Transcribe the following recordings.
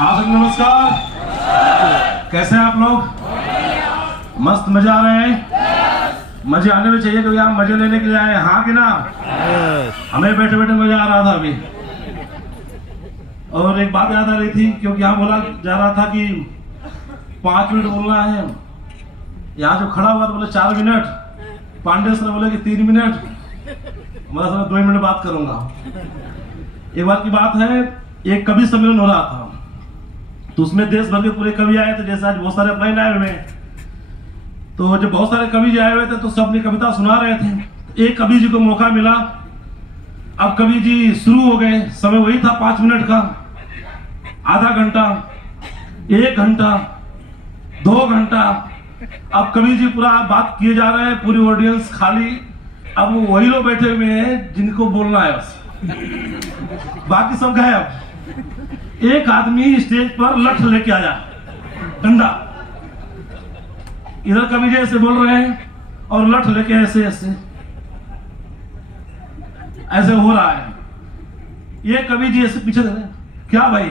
आप नमस्कार, कैसे हैं आप लोग? मस्त मजा आ रहे हैं? मजे आने में चाहिए क्योंकि आप मजे लेने के लिए आए हैं, हाँ कि ना? हमें बैठे बैठे मजा आ रहा था अभी। और एक बात याद आ रही थी क्योंकि यहाँ बोला जा रहा था कि 5 मिनट बोलना है। यहाँ जो खड़ा हुआ तो बोले 4 मिनट, पांडे सर बोले कि 3 मिनट, मतलब 2 मिनट बात करूंगा। एक बार की बात है, एक कवि सम्मेलन हो रहा था तो उसमें देश भर के पूरे कवि आए थे। जैसे आज बहुत सारे अपलाइन आए हुए हैं, तो जब बहुत सारे कवि जी आए हुए थे तो सब अपनी कविता सुना रहे थे। एक कवि जी को मौका मिला। अब कवि जी शुरू हो गए। समय वही था 5 मिनट का, आधा घंटा, 1 घंटा, 2 घंटा। अब कवि जी पूरा बात किए जा रहे हैं, पूरी ऑडियंस खाली। अब वही लोग बैठे हुए हैं जिनको बोलना है, बस बाकी सब गायब। एक आदमी स्टेज पर लठ लेके आया, डंडा। इधर कवि जी ऐसे बोल रहे हैं और लठ लेके ऐसे ऐसे ऐसे हो रहा है। ये कवि जी ऐसे पीछे देख रहे हैं, क्या भाई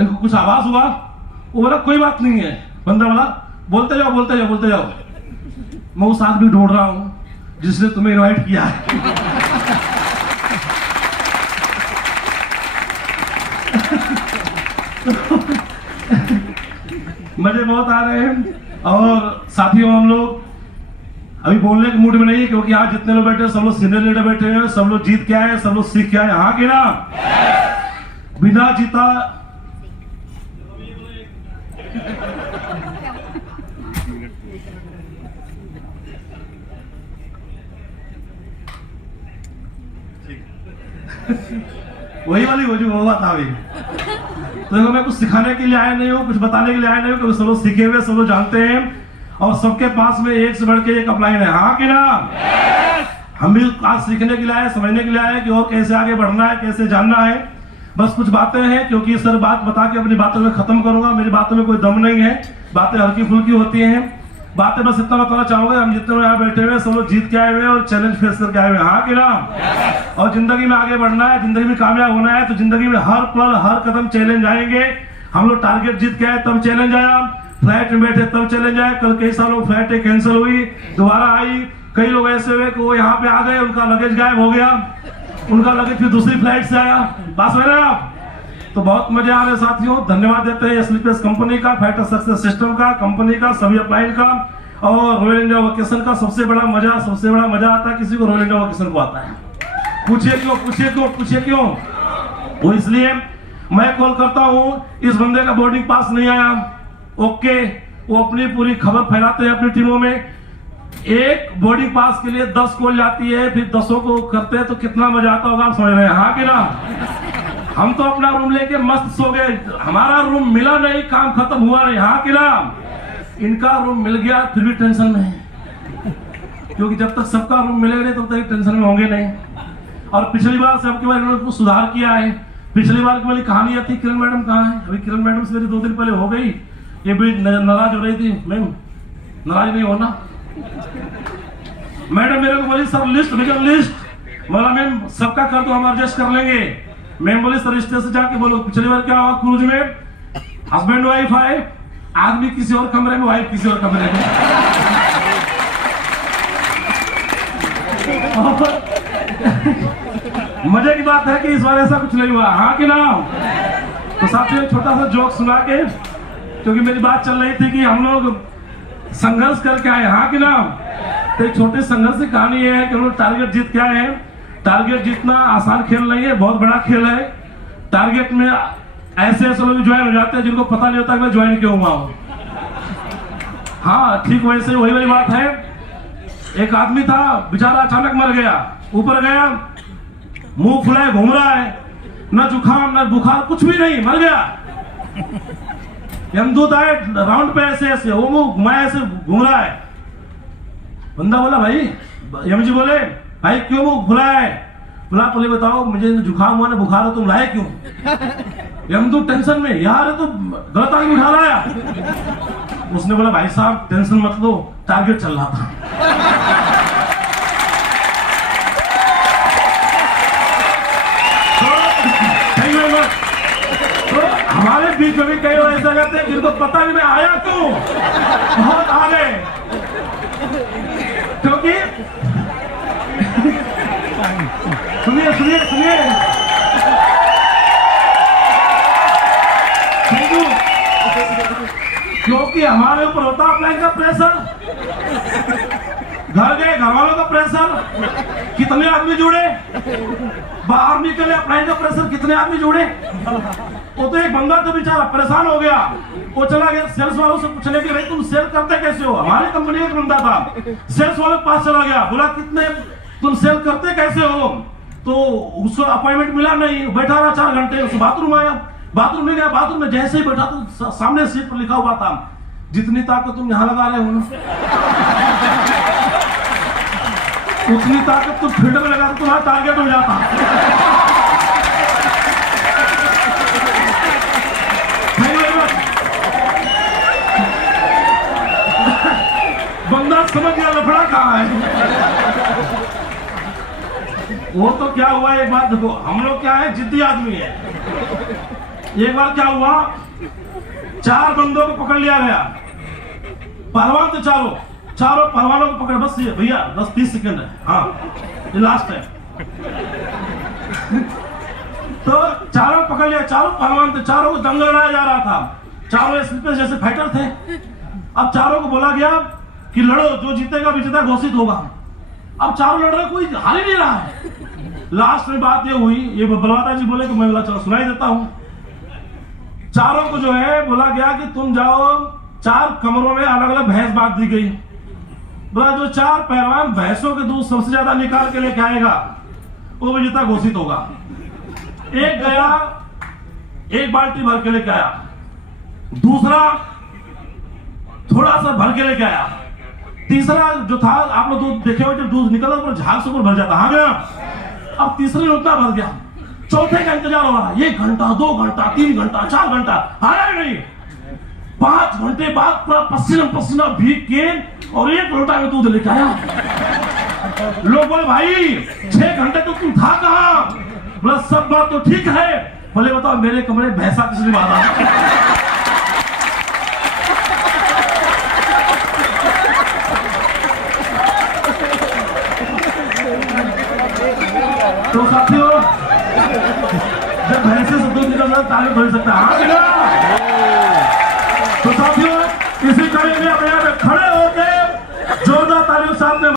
इनको कुछ आवाज हुआ? वो बोला कोई बात नहीं है। बंदा बोला बोलते जाओ बोलते जाओ बोलते जाओ। मैं उस आदमी ढूंढ रहा हूं जिसने तुम्हें इनवाइट किया है। मजे बहुत आ रहे हैं। और साथियों, हम लोग अभी बोलने के मूड में नहीं है क्योंकि आज जितने लोग बैठे हैं सब लोग सीनियर लीडर बैठे हैं, सब लोग जीत के आए हैं, सब लोग सीख के आए हैं, हाँ कि ना? बिना जीता वही वाली वो जो हुआ था अभी। तो देखो, मैं कुछ सिखाने के लिए आया नहीं हूँ, कुछ बताने के लिए आया नहीं हूँ, क्योंकि सब लोग सीखे हुए, सब लोग जानते हैं और सबके पास में एक से बढ़ के एक अपलाइन है, हाँ कि ना? हम भी आज सीखने के लिए आए, समझने के लिए आए कि और कैसे आगे बढ़ना है, कैसे जानना है। बस कुछ बातें हैं क्योंकि सर बात बता के अपनी बातों में खत्म करूंगा। मेरी बातों में कोई दम नहीं है, बातें हल्की फुल्की होती हैं। बातें बस इतना बताना चाहूंगा, हम जितने यहाँ बैठे हुए सब लोग जीत के आए हुए हैं और चैलेंज फेस करके आए हुए हैं, हाँ कि ना? और जिंदगी में आगे बढ़ना है, जिंदगी में कामयाब होना है तो जिंदगी में हर पल हर कदम चैलेंज आएंगे। हम लोग टारगेट जीत के आए तब चैलेंज आया, फ्लाइट में बैठे तब चैलेंज आया। कल कई सालों फ्लाइट कैंसिल हुई, दोबारा आई। कई लोग ऐसे हुए कि वो यहाँ पे आ गए, उनका लगेज गायब हो गया, उनका लगेज फिर दूसरी फ्लाइट से आया। बस में ना आप तो बहुत मजे आ रहे साथियों। धन्यवाद देते हैं स्लीपर्स कंपनी का, फाइटर सक्सेस सिस्टम का, कंपनी का, सभी अपलाइन का और रॉयल इंडिया वेकेशन का। सबसे बड़ा मजा आता है किसी को रॉयल इंडिया वेकेशन को आता है। पूछिए क्यों, पूछिए क्यों, पूछिए क्यों? वो इसलिए मैं कॉल करता हूँ, इस बंदे का बोर्डिंग पास नहीं आया, ओके, वो अपनी पूरी खबर फैलाते हैं अपनी टीमों में। एक बोर्डिंग पास के लिए 10 कॉल जाती है, फिर 10 को करते हैं तो कितना मजा आता होगा, आप समझ रहे हैं, हाँ कि ना? हम तो अपना रूम लेके मस्त सो गए, हमारा रूम मिला नहीं, काम खत्म हुआ नहीं, हाँ कि ना? इनका रूम मिल गया फिर भी टेंशन में है, क्योंकि जब तक सबका रूम मिलेगा नहीं तब तक टेंशन में होंगे नहीं। और पिछली बार से आपके बारे में कुछ सुधार किया है। पिछली बार की वाली कहानी थी, किरण मैडम कहाँ है? अभी किरण मैडम से मेरी 2 दिन पहले हो गई, ये भी नाराज हो रही थी। मैम नाराज नहीं होना। मैडम मेरे को बोली सर लिस्ट भेजो, लिस्ट। बोला मैम सबका कर दो, हम एडजस्ट कर लेंगे। मैम बोली सर स्टेज से जाके बोलो पिछली बार क्या हुआ क्रूज में, हस्बैंड वाइफ आए, आदमी किसी और कमरे में, वाइफ किसी और कमरे में। मजे की बात है कि इस बार ऐसा कुछ नहीं हुआ, हाँ कि ना? तो साथियों एक छोटा सा जोक सुना के, क्योंकि मेरी बात चल रही थी कि हम लोग संघर्ष करके आए, हाँ कि ना? तो एक छोटे संघर्ष की कहानी ये है कि हम लोग टारगेट जीत के आए हैं। टारगेट जीतना आसान खेल नहीं है, बहुत बड़ा खेल है। टारगेट में ऐसे ऐसे लोग ज्वाइन हो जाते हैं जिनको पता नहीं होता कि मैं ज्वाइन क्यों हुआ हूं। हाँ ठीक वैसे वही वाली बात है। एक आदमी था बेचारा, अचानक मर गया। ऊपर गया, मुंह फुलाए घूम रहा है, न जुकाम न बुखार, कुछ भी नहीं, मर गया। यमदूत आए राउंड पे ऐसे ऐसे, वो मुंह घुमाया ऐसे घूम रहा है। बंदा बोला भाई, यम जी बोले भाई क्यों मुंह फुलाया है? बोला बोले बताओ मुझे जुकाम हुआ ना बुखार हो, तुम लाए क्यों? यमदूत टेंशन में, यार तो गलत आदमी उठा रहा है। उसने बोला भाई साहब टेंशन मत लो, टारगेट चल रहा था। तो हमारे बीच में भी कई लोग ऐसे रहते हैं जिनको पता नहीं मैं आया क्यों, बहुत आ गए, क्योंकि सुनिए सुनिए सुनिए, क्योंकि हमारे ऊपर होता अपलाइन का प्रेशर, घर गए घर वालों का प्रेशर, कितने आदमी जुड़े, बाहर निकले अपलाइन का प्रेशर, कितने आदमी जुड़े। वो तो एक बंदा तो बेचारा परेशान हो गया, वो चला गया सेल्स वालों से पूछने के भाई तुम सेल करते कैसे हो। हमारी कंपनी का एक बंदा था, सेल्स वालों के पास चला गया, बोला कितने तुम सेल करते कैसे हो, तो उसको अपॉइंटमेंट मिला नहीं, बैठा रहा 4 घंटे, उसको बाथरूम आया, बाथरूम में गया, बाथरूम में जैसे ही बैठा तो सामने सीट पर लिखा हुआ था जितनी ताकत तुम यहां लगा रहे हो ना उतनी ताकत तुम फील्ड में लगा तो तुम्हारा टारगेट हो जाता। बंदा समझ गया लफड़ा कहाँ है। वो तो क्या हुआ, एक बात देखो, हम लोग क्या है जिद्दी आदमी है। एक बार क्या हुआ, 4 बंदों को पकड़ लिया गया, पहलवान थे चारों पहलवानों को पकड़, बस ये भैया 10-30 सेकंड है, हाँ ये लास्ट है। तो चारों पकड़ लिया, चारों पहलवान थे, चारों को दंगल लड़ाया जा रहा था, चारों स्लिपर जैसे फाइटर थे। अब चारों को बोला गया कि लड़ो, जो जीतेगा विजेता घोषित होगा। अब चारों लड़ रहे, कोई हार ही नहीं रहा है। लास्ट में बात ये हुई, ये बलवाता जी बोले कि मैं बोला चलो सुनाई देता हूं। चारों को जो है बोला गया कि तुम जाओ, 4 कमरों में अलग अलग भैंस बांट दी गई। बोला जो 4 पहलवान भैंसों के दूध सबसे ज्यादा निकाल के लेके आएगा वो विजेता घोषित होगा। एक गया, 1 बाल्टी भर के लेके आया, दूसरा थोड़ा सा भर के लेके आया, तीसरा जो था आप लोग दूध देखे हो, जब दूध निकला ऊपर झाग से ऊपर भर जाता, हाँ गया। अब तीसरे में उतना भर गया, चौथे का इंतजार हो रहा है, 1 घंटा 2 घंटा 3 घंटा 4 घंटा, आया नहीं। 5 घंटे बाद पूरा पसीना पसीना भीग के और 1 लोटा में दूध लेके आया। लोग बोले भाई 6 घंटे तो तुम था कहां। बोला सब बात तो ठीक है, बोले बताओ मेरे कमरे भैंसा किसने बांधा। तो साथियों जब भैंसे से दूध निकलता है ताली बज सकता है, तो साथियों इसी कड़ी में अपने खड़े होकर जोरदार तालियों साथ में